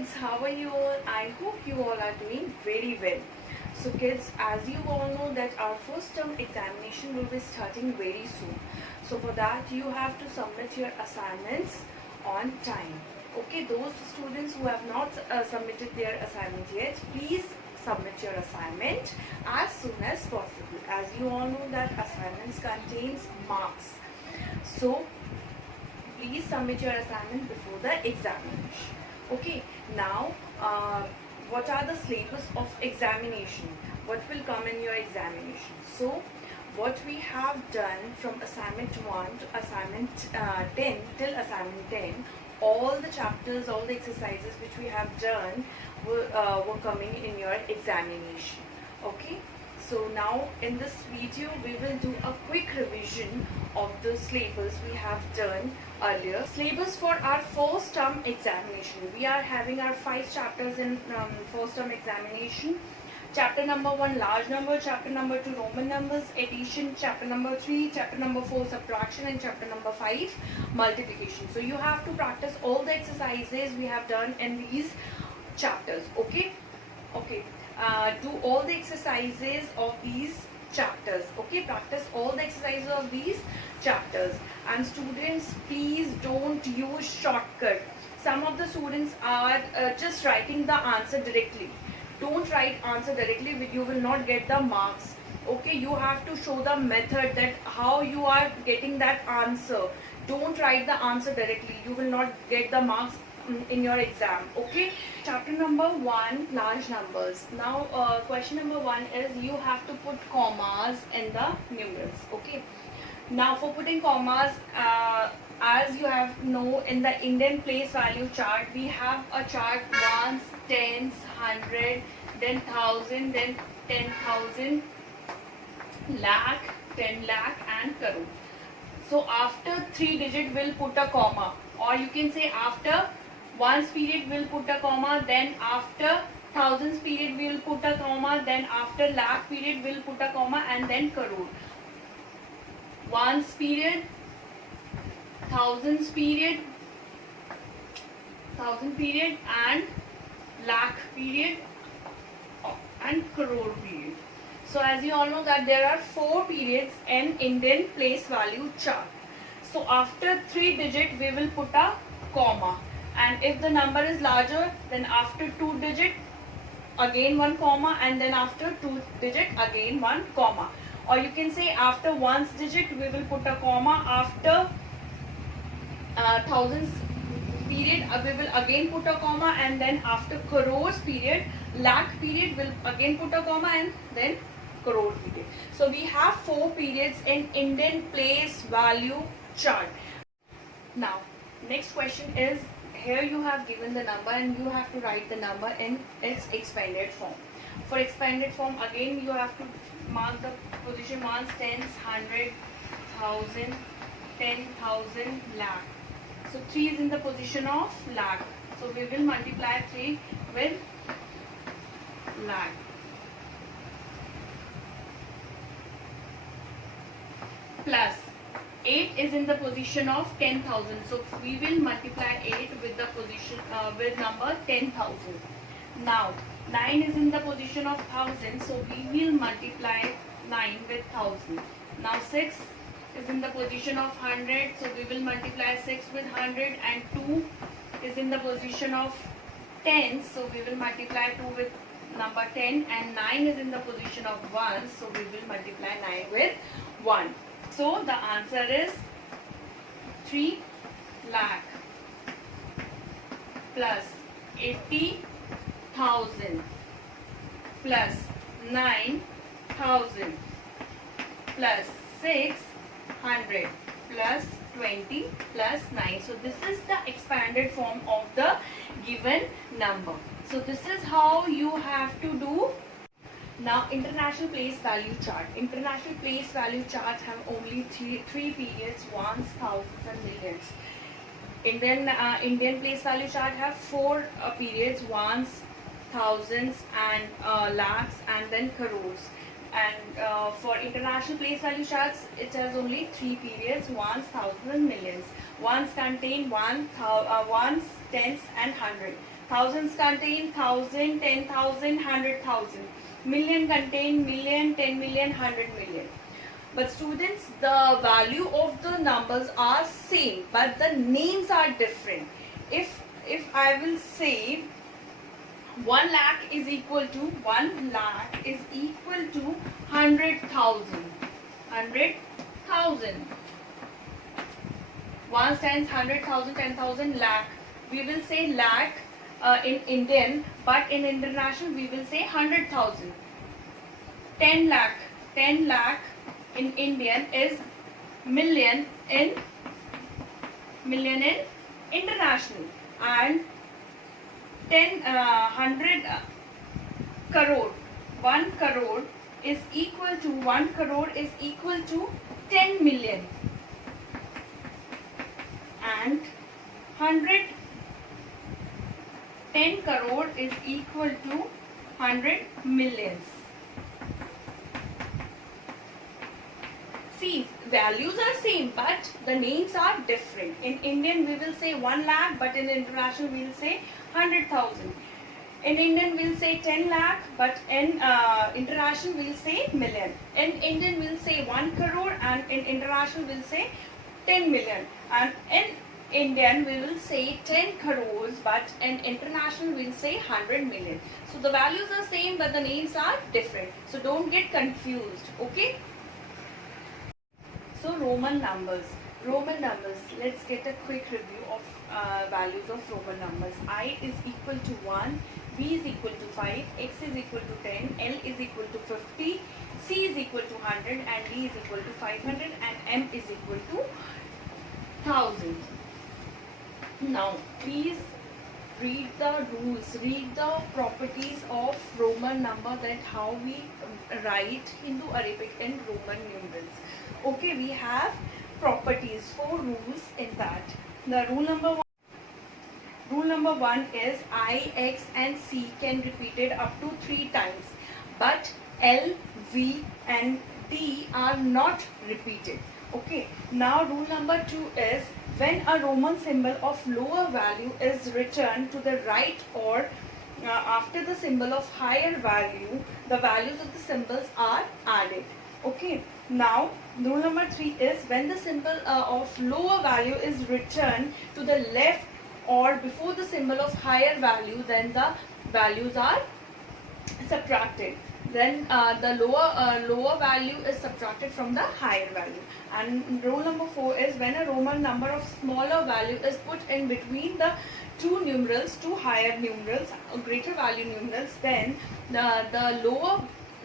kids, how are you all? I hope you all are doing very well. So kids, as you all know that our first term examination will be starting very soon. So for that you have to submit your assignments on time. Okay, those students who have not submitted their assignment yet, please submit your assignment as soon as possible. As you all know that assignments contains marks. So please submit your assignment before the examination. Okay, now what are the syllabus of examination? What will come in your examination? So what we have done from assignment 1 to assignment 10 till assignment 10, all the chapters, all the exercises which we have done were coming in your examination. Okay, so now in this video we will do a quick revision of the syllabus we have done earlier. Syllabus for our first term examination. We are having our 5 chapters in first term examination. Chapter number 1 large number, chapter number 2 Roman numbers, addition, chapter number 3, chapter number 4 subtraction, and chapter number 5 multiplication. So you have to practice all the exercises we have done in these chapters. Okay, do all the exercises of these chapters. Okay, practice all the exercises of these chapters. And students, please don't use shortcut. Some of the students are just writing the answer directly. Don't write answer directly, you will not get the marks. Okay, you have to show the method that how you are getting that answer. Don't write the answer directly, you will not get the marks in your exam. Okay, chapter number 1 large numbers. Now question number 1 is you have to put commas in the numerals. Okay, now for putting commas, as you have know, in the Indian place value chart we have a chart ones, tens, 100, then 1000, then 10,000, lakh, 10 lakh and crore. So after 3 digit we'll put a comma, or you can say after ones period we'll put a comma, then after thousands period we'll put a comma, then after lakh period we'll put a comma, and then crore. Ones period, thousands period, thousand period, and lakh period and crore period. So as you all know that there are 4 periods in Indian place value chart. So after 3 digit we will put a comma, and if the number is larger, then after 2 digit again 1 comma, and then after 2 digit again 1 comma. Or you can say after ones digit we will put a comma, after thousands period we will again put a comma, and then after crores period, lakh period will again put a comma, and then crore period. So we have 4 periods in Indian place value chart. Now next question is, here you have given the number and you have to write the number in its expanded form. For expanded form, again you have to mark the position ones, tens, 100, 1000, 10,000, lakh. So 3 is in the position of lakh. So we will multiply 3 with lakh. Plus 8 is in the position of 10,000. So we will multiply 8 with the position with number 10,000. Now 9 is in the position of 1000. So we will multiply 9 with 1000. Now 6 is in the position of 100, so we will multiply 6 with 100, and 2 is in the position of 10, so we will multiply 2 with number 10, and 9 is in the position of 1, so we will multiply 9 with 1. So the answer is 3 lakh plus 80,000 plus 9,000 plus 600 plus 20 plus 9. So this is the expanded form of the given number. So this is how you have to do. Now international place value chart. International place value chart have only three periods, ones, thousands and millions. Indian place value chart have 4 periods, ones, thousands and lakhs, and then crores. And for international place value charts, it has only 3 periods, ones, thousands and millions. Ones contain ones, tens and 100. Thousands contain thousand, 10,000, 100,000. Million contain million, 10 million, 100 million. But students, the value of the numbers are same, but the names are different. If I will say 1 lakh is equal to 100,000. 100,000. 1 stands 100,000, 10,000, lakh. We will say lakh in Indian, but in international we will say 100,000. 10 lakh. 10 lakh in Indian is million in international, and 100 crore. 1 crore is equal to 10 million, and 10 crore is equal to 100 millions. See, values are same, but the names are different. In Indian we will say 1 lakh, but in international we will say 100,000. In Indian we will say 10 lakh, but in international we will say million. In Indian we will say 1 crore, and in international we will say 10 million. And in Indian we will say 10 crores, but in international we will say 100 million. So the values are same, but the names are different. So don't get confused, okay? So Roman numbers. Let's get a quick review of values of Roman numbers. I is equal to 1, B is equal to 5, X is equal to 10, L is equal to 50, C is equal to 100, and D is equal to 500, and M is equal to 1000. Now please read the rules, read the properties of Roman number, that how we write Hindu, Arabic and Roman numerals. Okay, we have properties, 4 rules in that. The rule number 1 is I, X and C can repeated up to 3 times, but L, V and T are not repeated. Okay, now rule number 2 is when a Roman symbol of lower value is returned to the right, or after the symbol of higher value, the values of the symbols are added. Okay, now rule number 3 is when the symbol of lower value is returned to the left or before the symbol of higher value, then the values are subtracted. Then the lower value is subtracted from the higher value. And rule number 4 is when a Roman number of smaller value is put in between the two numerals, two higher numerals, greater value numerals, then the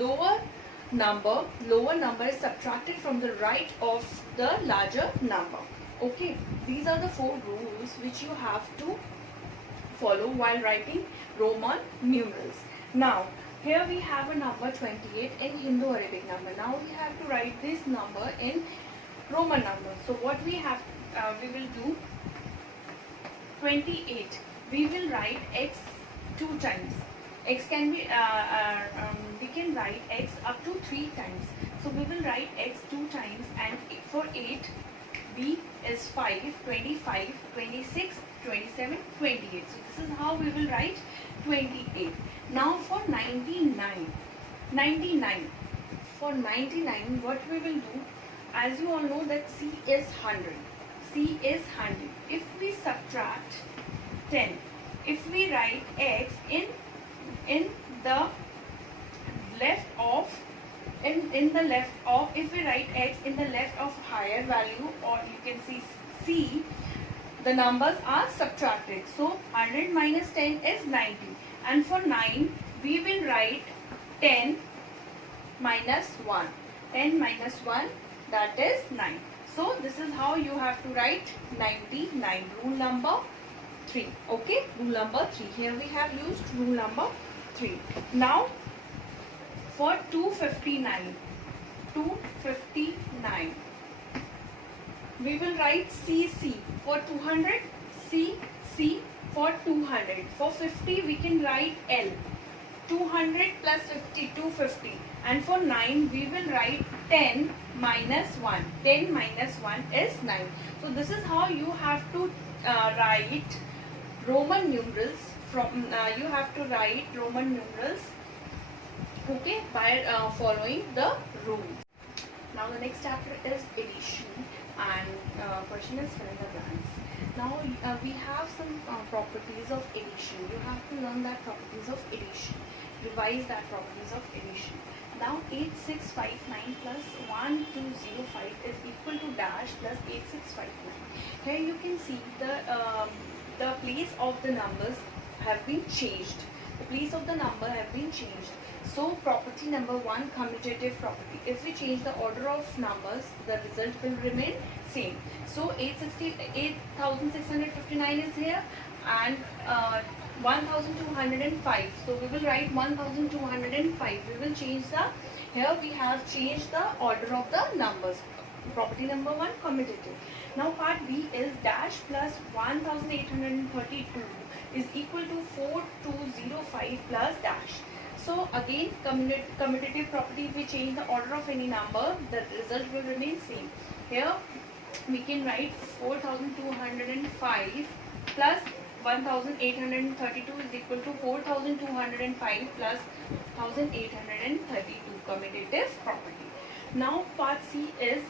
lower number is subtracted from the right of the larger number. Okay, these are the 4 rules which you have to follow while writing Roman numerals. Now here we have a number 28 in Hindu Arabic number. Now we have to write this number in Roman number. So what we will do, 28, we will write X 2 times. X can be, we can write X up to 3 times. So we will write X 2 times, and for 8, B is 5, 25, 26, 27, 28. So this is how we will write 28. Now for 99. For 99, what we will do, as you all know that C is 100. C is 100. If we subtract 10, if we write X in the left of, if we write X in the left of higher value, or you can see C, the numbers are subtracted. So 100 minus 10 is 90. And for 9, we will write 10 minus 1. 10 minus 1, that is 9. So this is how you have to write 99. Rule number 3. Okay, rule number 3. Here we have used rule number 3. Now for 259. We will write CC for 200, CC for 200. For 50 we can write L. 200 plus 50, 250. And for 9 we will write 10 minus 1. 10 minus 1 is 9. So this is how you have to write Roman numerals from you have to write Roman numerals, okay, by following the rules. Now the next chapter is addition, and question is fill in the blanks. Now we have some properties of addition. You have to learn that properties of addition, revise that properties of addition. Now 8659 plus 1205 is equal to dash plus 8659. Here you can see the place of the numbers have been changed. The place of the number have been changed. So property number 1, commutative property. If we change the order of numbers, the result will remain same. So 8659 is here, and 1205. So we will write 1205. We will change the, here we have changed the order of the numbers. Property number 1, commutative. Now part B is dash plus 1832 is equal to 4205 plus dash. So again, commutative property, if we change the order of any number, the result will remain same. Here we can write 4205 plus 1832 is equal to 4205 plus 1832, commutative property. Now part C is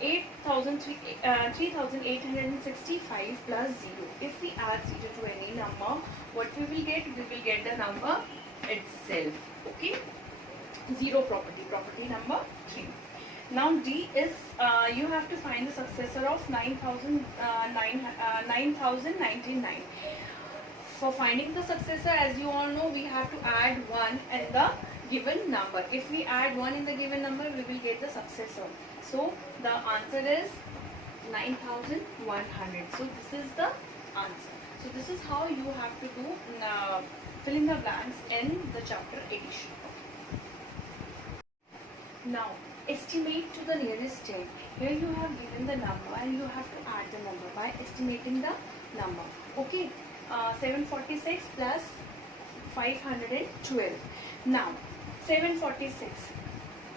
3865 plus 0. If we add 0 to any number, what we will get? We will get the number itself. Okay, 0 property, property number 3. Now D is you have to find the successor of 9099. For finding the successor, as you all know, we have to add 1 in the given number. If we add 1 in the given number, we will get the successor. So the answer is 9100. So this is the answer. So this is how you have to do fill in the blanks in the chapter addition. Now estimate to the nearest 10. Here you have given the number and you have to add the number by estimating the number. Okay, 746 plus 512. Now 746,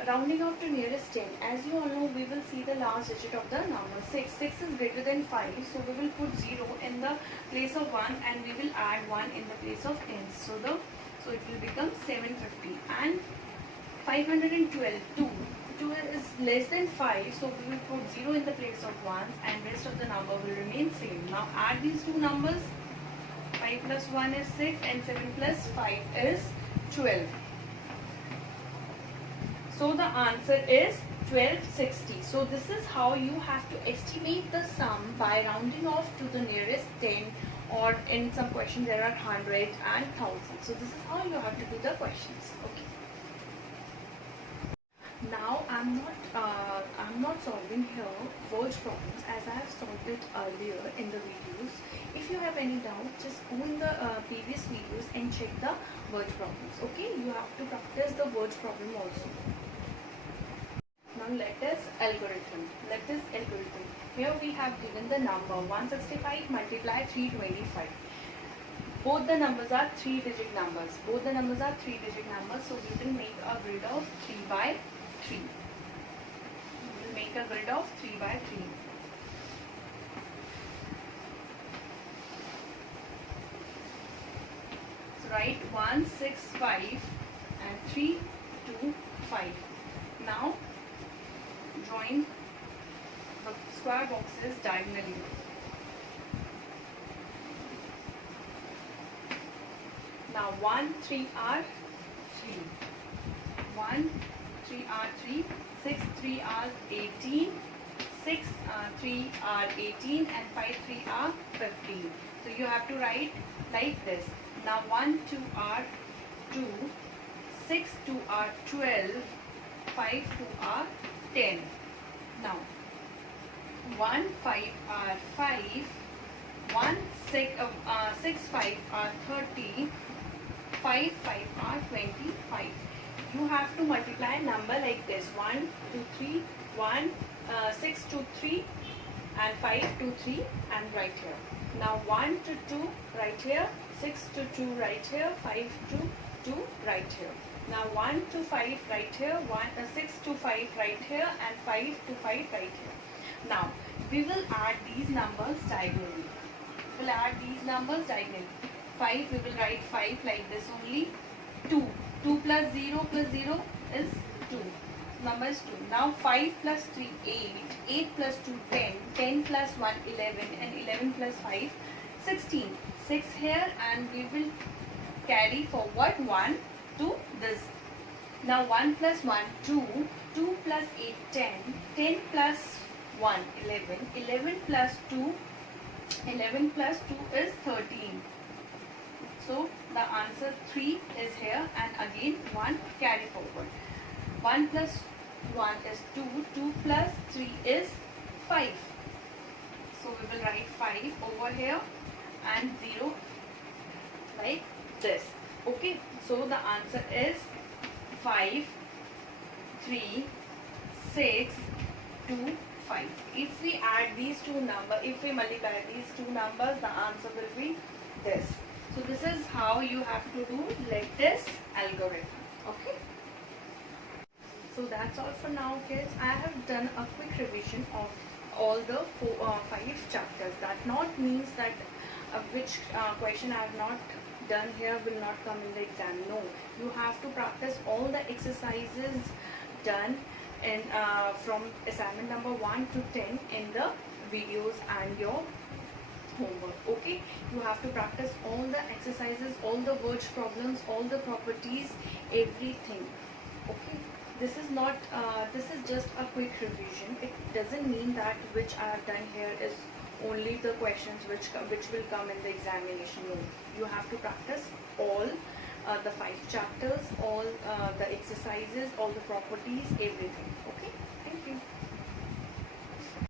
rounding out to nearest 10. As you all know, we will see the last digit of the number 6. 6 is greater than 5, so we will put 0 in the place of 1 and we will add 1 in the place of tens. So it will become 750. And 512, 2 is less than 5, so we will put 0 in the place of 1 and rest of the number will remain same. Now add these two numbers. 5 plus 1 is 6 and 7 plus 5 is 12. So the answer is 1260. So this is how you have to estimate the sum by rounding off to the nearest 10, or in some questions there are 100 and 1000. So this is how you have to do the questions. Okay. Now I'm not solving here word problems as I have solved it earlier in the videos. If you have any doubt, just go in the previous videos and check the word problems. Okay, you have to practice the word problem also. Now let us algorithm. Here we have given the number 165 multiply 325. Both the numbers are 3-digit numbers. So we will make a grid of 3 by 3. We will make a grid of 3 by 3. So write 165 and 325. Now join the square boxes diagonally. Now 1, 3 are 3. 1, 3 are 3. 6, 3 are 18. 6, 3 are 18 and 5, 3 are 15. So you have to write like this. Now 1, 2 are 2. 6, 2 are 12. 5, 2 are 10. Now 1, 5 are 5. 6, 5 are 30. 5, 5 are 25. You have to multiply number like this. 1, 2, 3, 1, 6 to 3 and 5 to 3 and right here. Now 1 to 2 right here, 6 to 2 right here, 5 to 2 right here. Now 1 to 5 right here, 6 to 5 right here and 5 to 5 right here. Now we will add these numbers diagonally. 5, we will write 5 like this only. 2. 2 plus 0 is 2. Number is 2. Now 5 plus 3, 8. 8 plus 2, 10. 10 plus 1, 11. And 11 plus 5, 16. 6 here, and we will carry forward 1 to this. Now 1 plus 1, 2. 2 plus 8, 10. 10 plus 1, 11. 11 plus 2, 11 plus 2 is 13. So the answer 3 is here, and again 1 carry forward. 1 plus 1 is 2. 2 plus 3 is 5. So we will write 5 over here and 0 like this. Okay, so the answer is 5, 3, 6, 2, 5. If we add these two numbers, if we multiply these two numbers, the answer will be this. So this is how you have to do lattice algorithm. Okay. So that's all for now, kids. I have done a quick revision of all the 5 chapters. That not means that which question I have not done here will not come in the exam. No, you have to practice all the exercises done in from assignment number 1 to 10 in the videos and your homework. Okay, you have to practice all the exercises, all the word problems, all the properties, everything. Okay, this is not this is just a quick revision. It doesn't mean that which I have done here is only the questions which will come in the examination. No, you have to practice all the 5 chapters, all the exercises, all the properties, everything.